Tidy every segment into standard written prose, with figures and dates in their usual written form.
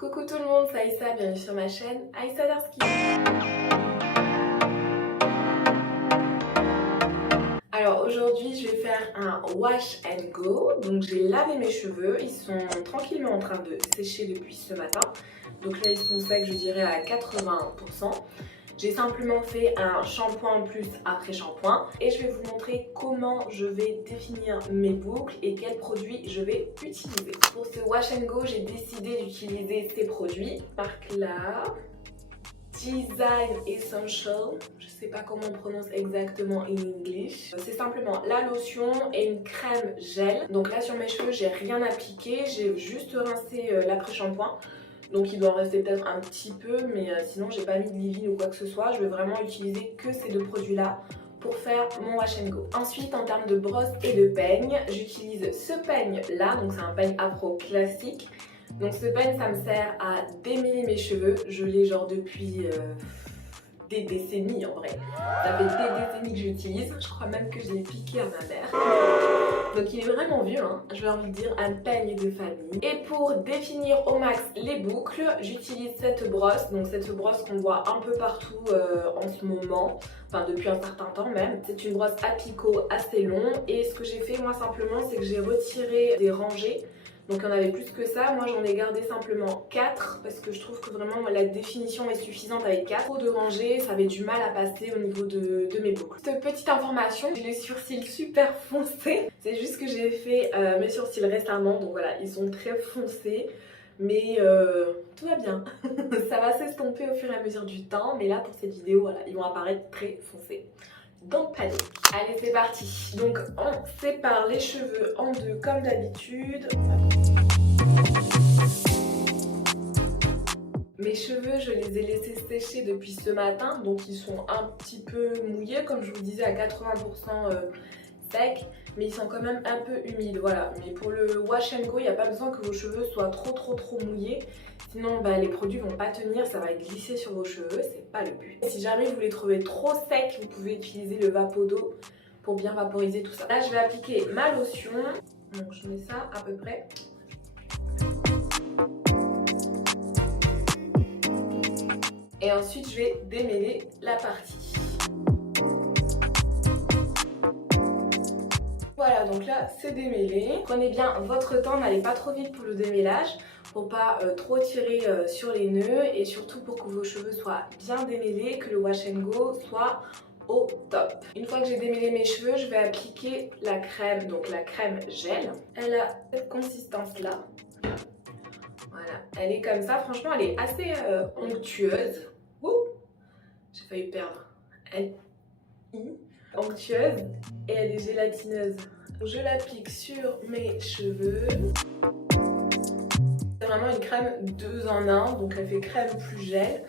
Coucou tout le monde, c'est Aïssa, bienvenue sur ma chaîne Aïssa Darski. Alors aujourd'hui je vais faire un wash and go. Donc j'ai lavé mes cheveux, ils sont tranquillement en train de sécher depuis ce matin. Donc là ils sont secs, je dirais à 80%. J'ai simplement fait un shampoing plus après shampoing et je vais vous montrer comment je vais définir mes boucles et quels produits je vais utiliser. Pour ce wash and go, j'ai décidé d'utiliser ces produits. Marque là, Design Essential, je sais pas comment on prononce exactement en English. C'est simplement la lotion et une crème gel. Donc là sur mes cheveux, j'ai rien appliqué, j'ai juste rincé l'après-shampoing. Donc il doit en rester peut-être un petit peu, mais sinon j'ai pas mis de leave-in ou quoi que ce soit. Je vais vraiment utiliser que ces deux produits là pour faire mon wash and go. Ensuite en termes de brosse et de peigne, j'utilise ce peigne là, donc c'est un peigne afro classique. Donc ce peigne ça me sert à démêler mes cheveux, je l'ai genre depuis des décennies en vrai. Ça fait des décennies que j'utilise, je crois même que je l'ai piqué à ma mère. Donc il est vraiment vieux, hein, je vais envie de dire un peigne de famille. Et pour définir au max les boucles, j'utilise cette brosse. Donc cette brosse qu'on voit un peu partout en ce moment, enfin depuis un certain temps même. C'est une brosse à picot assez long. Et ce que j'ai fait moi simplement, c'est que j'ai retiré des rangées. Donc il y en avait plus que ça, moi j'en ai gardé simplement 4 parce que je trouve que vraiment la définition est suffisante avec 4. Trop de rangées, ça avait du mal à passer au niveau de mes boucles. Cette petite information, j'ai les sourcils super foncés. C'est juste que j'ai fait mes sourcils récemment, donc voilà, ils sont très foncés. Mais tout va bien, ça va s'estomper au fur et à mesure du temps. Mais là pour cette vidéo, voilà, ils vont apparaître très foncés. Donc panique. Allez c'est parti. Donc on sépare les cheveux en deux comme d'habitude. Mes cheveux je les ai laissés sécher depuis ce matin. Donc ils sont un petit peu mouillés comme je vous disais à 80% secs. Mais ils sont quand même un peu humides, voilà. Mais pour le wash and go, il n'y a pas besoin que vos cheveux soient trop mouillés. Sinon, les produits vont pas tenir, ça va glisser sur vos cheveux, c'est pas le but. Si jamais vous les trouvez trop secs, vous pouvez utiliser le Vapodo pour bien vaporiser tout ça. Là, je vais appliquer ma lotion. Donc, je mets ça à peu près. Et ensuite, je vais démêler la partie. Voilà, donc là c'est démêlé. Prenez bien votre temps, n'allez pas trop vite pour le démêlage pour pas trop tirer sur les nœuds et surtout pour que vos cheveux soient bien démêlés, que le wash and go soit au top. Une fois que j'ai démêlé mes cheveux, je vais appliquer la crème, donc la crème gel. Elle a cette consistance là. Voilà, elle est comme ça, franchement elle est assez onctueuse. Ouh, j'ai failli perdre. Elle onctueuse et elle est gélatineuse. Je l'applique sur mes cheveux. C'est vraiment une crème 2 en 1, donc elle fait crème plus gel.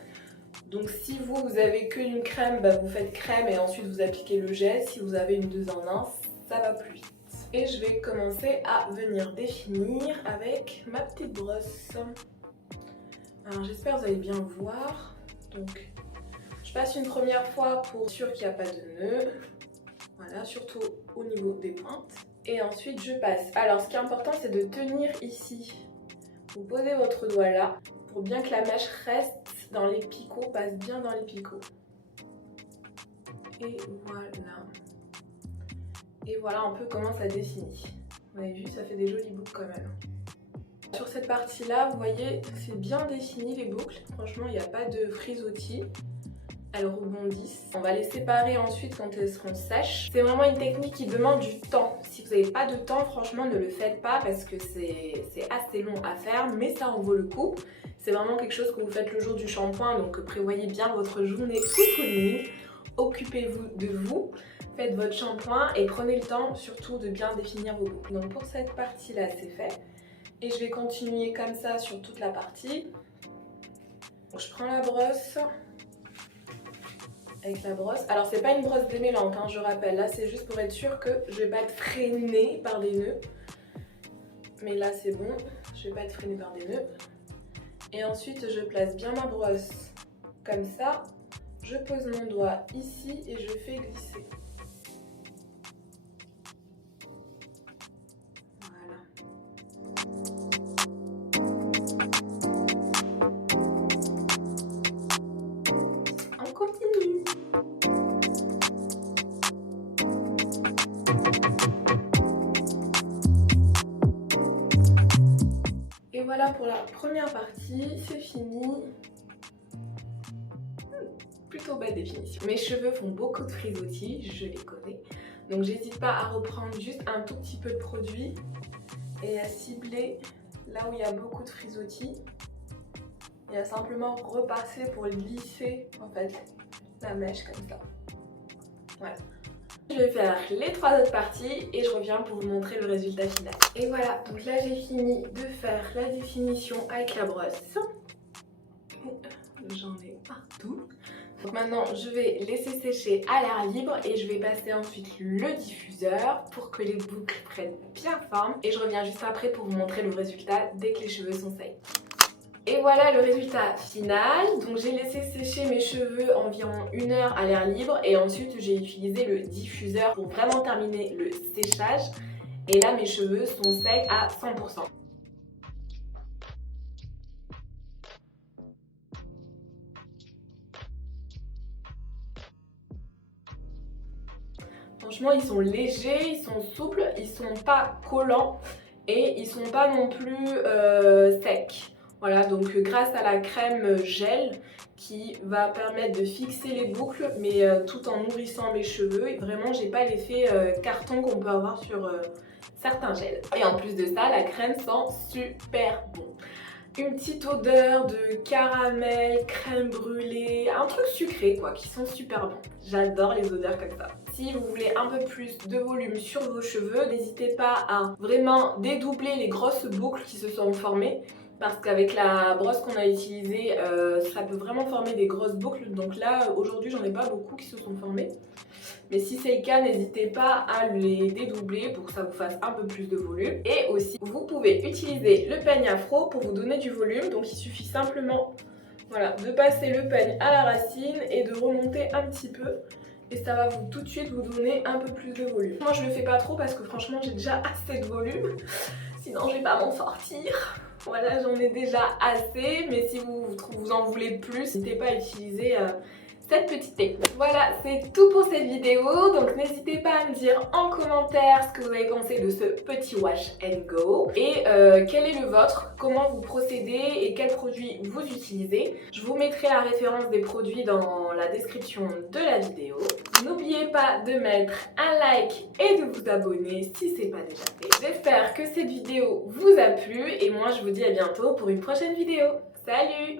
Donc si vous avez qu'une crème, vous faites crème et ensuite vous appliquez le gel. Si vous avez une 2 en 1, ça va plus vite. Et je vais commencer à venir définir avec ma petite brosse. Alors j'espère que vous allez bien voir. Donc je passe une première fois pour être sûr qu'il n'y a pas de nœud. Voilà, surtout au niveau des pointes. Et ensuite je passe. Alors ce qui est important c'est de tenir ici. Vous posez votre doigt là pour bien que la mèche reste dans les picots, passe bien dans les picots. Et voilà. Et voilà un peu comment ça définit. Vous avez vu, ça fait des jolies boucles quand même. Sur cette partie là, vous voyez, c'est bien défini les boucles. Franchement, il n'y a pas de frisottis. Elles rebondissent. On va les séparer ensuite quand elles seront sèches. C'est vraiment une technique qui demande du temps. Si vous n'avez pas de temps, franchement, ne le faites pas parce que c'est assez long à faire, mais ça en vaut le coup. C'est vraiment quelque chose que vous faites le jour du shampoing, donc prévoyez bien votre journée cocooning. Occupez-vous de vous, faites votre shampoing et prenez le temps surtout de bien définir vos boucles. Donc pour cette partie-là, c'est fait. Et je vais continuer comme ça sur toute la partie. Donc, je prends la brosse. Avec la brosse. Alors c'est pas une brosse démêlante, hein, je rappelle. Là c'est juste pour être sûr que je vais pas être freinée par des nœuds. Mais là c'est bon, je vais pas être freinée par des nœuds. Et ensuite je place bien ma brosse comme ça. Je pose mon doigt ici et je fais glisser. Voilà. voilà pour la première partie, c'est fini. Plutôt belle définition. Mes cheveux font beaucoup de frisottis, je les connais. Donc j'hésite pas à reprendre juste un tout petit peu de produit et à cibler là où il y a beaucoup de frisottis. Et à simplement repasser pour lisser en fait la mèche comme ça. Voilà. Je vais faire les 3 autres parties et je reviens pour vous montrer le résultat final. Et voilà, donc là j'ai fini de faire la définition avec la brosse. J'en ai partout. Donc maintenant je vais laisser sécher à l'air libre et je vais passer ensuite le diffuseur pour que les boucles prennent bien forme. Et je reviens juste après pour vous montrer le résultat dès que les cheveux sont secs. Et voilà le résultat final. Donc j'ai laissé sécher mes cheveux environ 1 heure à l'air libre et ensuite j'ai utilisé le diffuseur pour vraiment terminer le séchage. Et là mes cheveux sont secs à 100%. Franchement ils sont légers, ils sont souples, ils sont pas collants et ils sont pas non plus secs. Voilà, donc grâce à la crème gel qui va permettre de fixer les boucles mais tout en nourrissant mes cheveux. Et vraiment, j'ai pas l'effet carton qu'on peut avoir sur certains gels. Et en plus de ça, la crème sent super bon. Une petite odeur de caramel, crème brûlée, un truc sucré quoi, qui sont super bons. J'adore les odeurs comme ça. Si vous voulez un peu plus de volume sur vos cheveux, n'hésitez pas à vraiment dédoubler les grosses boucles qui se sont formées. Parce qu'avec la brosse qu'on a utilisée, ça peut vraiment former des grosses boucles. Donc là, aujourd'hui, j'en ai pas beaucoup qui se sont formées. Mais si c'est le cas, n'hésitez pas à les dédoubler pour que ça vous fasse un peu plus de volume. Et aussi, vous pouvez utiliser le peigne afro pour vous donner du volume. Donc il suffit simplement voilà, de passer le peigne à la racine et de remonter un petit peu. Et ça va tout de suite vous donner un peu plus de volume. Moi, je le fais pas trop parce que franchement, j'ai déjà assez de volume. Sinon, je vais pas m'en sortir. Voilà, j'en ai déjà assez, mais si vous en voulez plus, n'hésitez pas à utiliser cette petite technique. Voilà, c'est tout pour cette vidéo, donc n'hésitez pas à me dire en commentaire ce que vous avez pensé de ce petit wash and go et quel est le vôtre, comment vous procédez et quels produits vous utilisez. Je vous mettrai la référence des produits dans la description de la vidéo. N'oubliez pas de mettre un like et de vous abonner si ce n'est pas déjà fait. J'espère que cette vidéo vous a plu et moi je vous dis à bientôt pour une prochaine vidéo. Salut!